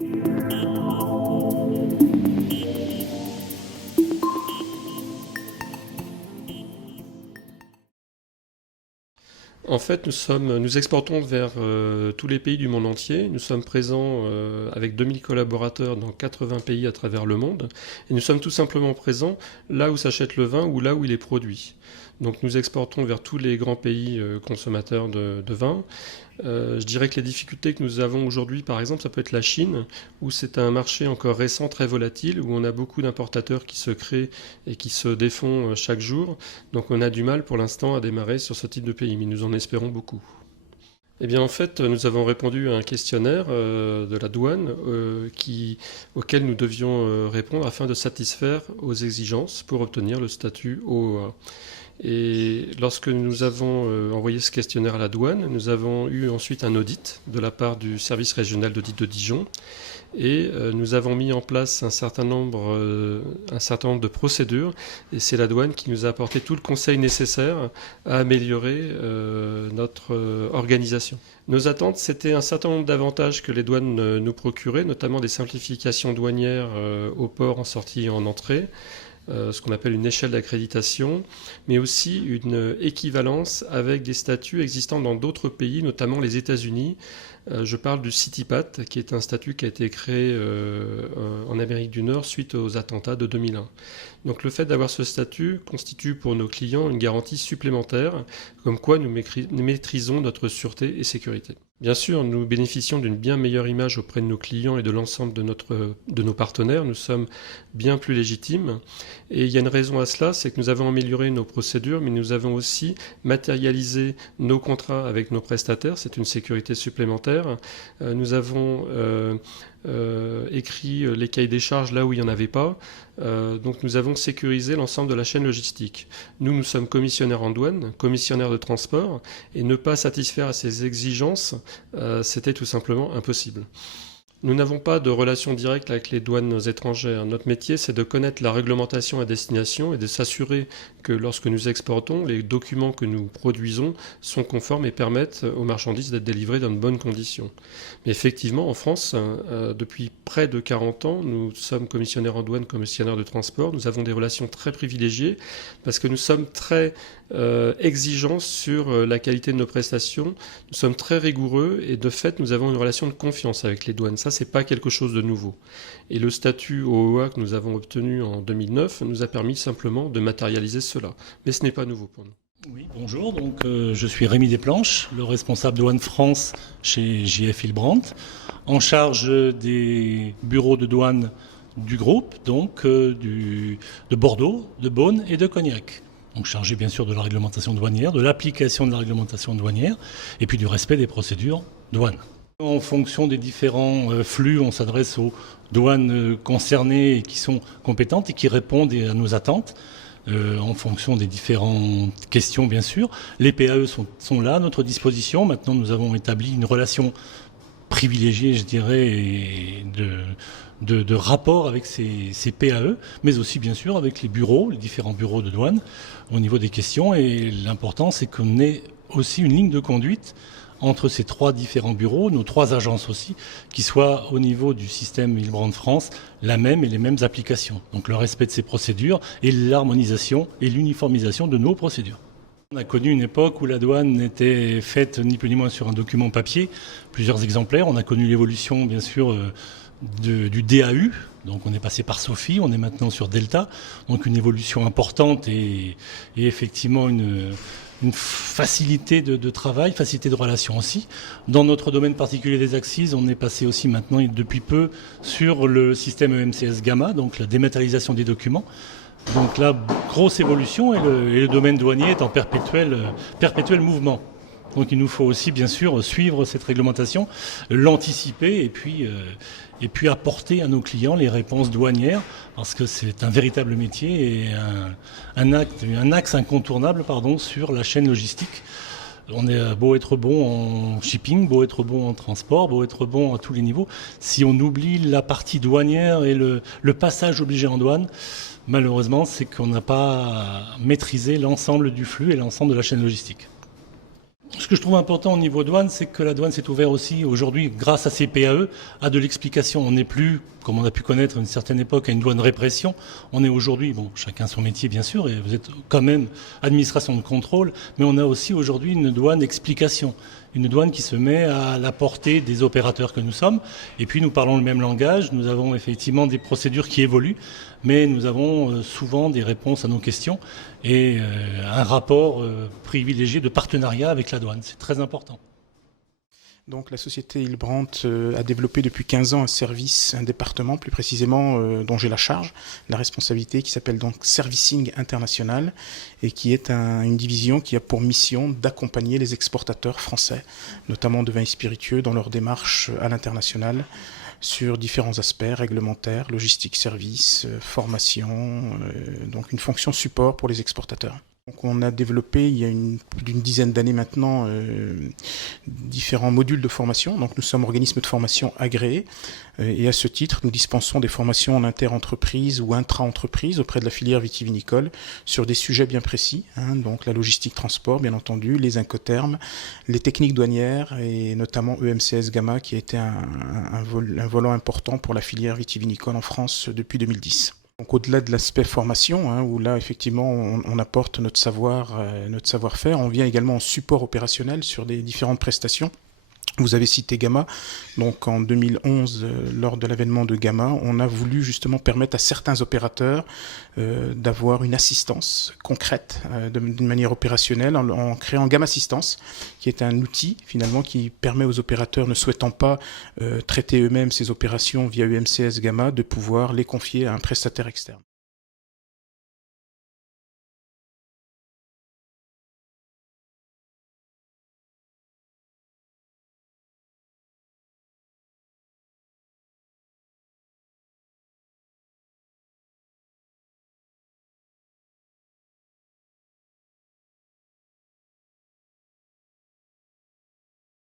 En fait, nous exportons vers tous les pays du monde entier. Nous sommes présents avec 2000 collaborateurs dans 80 pays à travers le monde. Et nous sommes tout simplement présents là où s'achète le vin ou là où il est produit. Donc nous exportons vers tous les grands pays consommateurs de vin. Je dirais que les difficultés que nous avons aujourd'hui, par exemple, ça peut être la Chine, où c'est un marché encore récent, très volatile, où on a beaucoup d'importateurs qui se créent et qui se défont chaque jour. Donc on a du mal pour l'instant à démarrer sur ce type de pays, mais nous en espérons beaucoup. Eh bien, en fait, nous avons répondu à un questionnaire de la douane auquel nous devions répondre afin de satisfaire aux exigences pour obtenir le statut OOA. Et lorsque nous avons envoyé ce questionnaire à la douane, nous avons eu ensuite un audit de la part du service régional d'audit de Dijon. Et nous avons mis en place un certain nombre de procédures. Et c'est la douane qui nous a apporté tout le conseil nécessaire à améliorer notre organisation. Nos attentes, c'était un certain nombre d'avantages que les douanes nous procuraient, notamment des simplifications douanières au port en sortie et en entrée. Ce qu'on appelle une échelle d'accréditation, mais aussi une équivalence avec des statuts existants dans d'autres pays, notamment les États-Unis. Je parle du CITIPAT, qui est un statut qui a été créé en Amérique du Nord suite aux attentats de 2001. Donc le fait d'avoir ce statut constitue pour nos clients une garantie supplémentaire, comme quoi nous maîtrisons notre sûreté et sécurité. Bien sûr, nous bénéficions d'une bien meilleure image auprès de nos clients et de l'ensemble de nos partenaires. Nous sommes bien plus légitimes. Et il y a une raison à cela, c'est que nous avons amélioré nos procédures, mais nous avons aussi matérialisé nos contrats avec nos prestataires. C'est une sécurité supplémentaire. Nous avons écrit les cahiers des charges là où il n'y en avait pas. Donc nous avons sécurisé l'ensemble de la chaîne logistique. Nous sommes commissionnaires en douane, commissionnaires de transport, et ne pas satisfaire à ces exigences, c'était tout simplement impossible. Nous n'avons pas de relation directe avec les douanes étrangères. Notre métier, c'est de connaître la réglementation à destination et de s'assurer que lorsque nous exportons, les documents que nous produisons sont conformes et permettent aux marchandises d'être délivrées dans de bonnes conditions. Mais effectivement, en France, depuis près de 40 ans, nous sommes commissionnaires en douane, commissionnaires de transport. Nous avons des relations très privilégiées parce que nous sommes très exigeants sur la qualité de nos prestations. Nous sommes très rigoureux et de fait, nous avons une relation de confiance avec les douanes. Ça, c'est pas quelque chose de nouveau. Et le statut OOA que nous avons obtenu en 2009 nous a permis simplement de matérialiser cela. Mais ce n'est pas nouveau pour nous. Oui, bonjour, donc je suis Rémi Desplanches, le responsable douane France chez JF Hillbrandt, en charge des bureaux de douane du groupe, donc de Bordeaux, de Beaune et de Cognac. Donc chargé bien sûr de la réglementation douanière, de l'application de la réglementation douanière et puis du respect des procédures douane. En fonction des différents flux, on s'adresse aux douanes concernées et qui sont compétentes et qui répondent à nos attentes. En fonction des différentes questions, bien sûr. Les PAE sont là à notre disposition. Maintenant, nous avons établi une relation privilégiée, je dirais, de rapport avec ces PAE, mais aussi, bien sûr, avec les bureaux, les différents bureaux de douane, au niveau des questions. Et l'important, c'est qu'on ait aussi une ligne de conduite entre ces trois différents bureaux, nos trois agences aussi, qui soient au niveau du système Hillbrandt France la même et les mêmes applications. Donc le respect de ces procédures et l'harmonisation et l'uniformisation de nos procédures. On a connu une époque où la douane n'était faite ni plus ni moins sur un document papier, plusieurs exemplaires. On a connu l'évolution bien sûr du DAU, donc on est passé par Sophie, on est maintenant sur Delta, donc une évolution importante et effectivement une facilité de travail, facilité de relation aussi. Dans notre domaine particulier des Axis, on est passé aussi maintenant depuis peu sur le système EMCS Gamma, donc la dématérialisation des documents. Donc là, grosse évolution et le domaine douanier est en perpétuel mouvement. Donc il nous faut aussi bien sûr suivre cette réglementation, l'anticiper et puis apporter à nos clients les réponses douanières parce que c'est un véritable métier et un axe incontournable sur la chaîne logistique. On est beau être bon en shipping, beau être bon en transport, beau être bon à tous les niveaux. Si on oublie la partie douanière et le passage obligé en douane, malheureusement c'est qu'on n'a pas maîtrisé l'ensemble du flux et l'ensemble de la chaîne logistique. Ce que je trouve important au niveau douane, c'est que la douane s'est ouverte aussi aujourd'hui, grâce à ces PAE, à de l'explication. On n'est plus, comme on a pu connaître à une certaine époque, à une douane répression. On est aujourd'hui, bon, chacun son métier bien sûr, et vous êtes quand même administration de contrôle, mais on a aussi aujourd'hui une douane explication. Une douane qui se met à la portée des opérateurs que nous sommes. Et puis nous parlons le même langage, nous avons effectivement des procédures qui évoluent, mais nous avons souvent des réponses à nos questions et un rapport privilégié de partenariat avec la douane. C'est très important. Donc la société Hillbrandt a développé depuis 15 ans un service, un département plus précisément dont j'ai la charge, la responsabilité, qui s'appelle donc Servicing International et qui est une division qui a pour mission d'accompagner les exportateurs français, notamment de vins et spiritueux, dans leur démarche à l'international sur différents aspects réglementaires, logistique, service, formation, donc une fonction support pour les exportateurs. Donc on a développé il y a plus d'une dizaine d'années maintenant différents modules de formation. Donc nous sommes organismes de formation agréés et à ce titre nous dispensons des formations en inter-entreprise ou intra-entreprise auprès de la filière vitivinicole sur des sujets bien précis, donc la logistique transport bien entendu, les incoterms, les techniques douanières et notamment EMCS Gamma qui a été un volant important pour la filière vitivinicole en France depuis 2010. Donc au-delà de l'aspect formation, où là effectivement on apporte notre savoir-faire, on vient également en support opérationnel sur des différentes prestations. Vous avez cité Gamma, donc en 2011, lors de l'avènement de Gamma, on a voulu justement permettre à certains opérateurs d'avoir une assistance concrète d'une manière opérationnelle en créant Gamma Assistance, qui est un outil finalement qui permet aux opérateurs ne souhaitant pas traiter eux-mêmes ces opérations via UMCS Gamma de pouvoir les confier à un prestataire externe.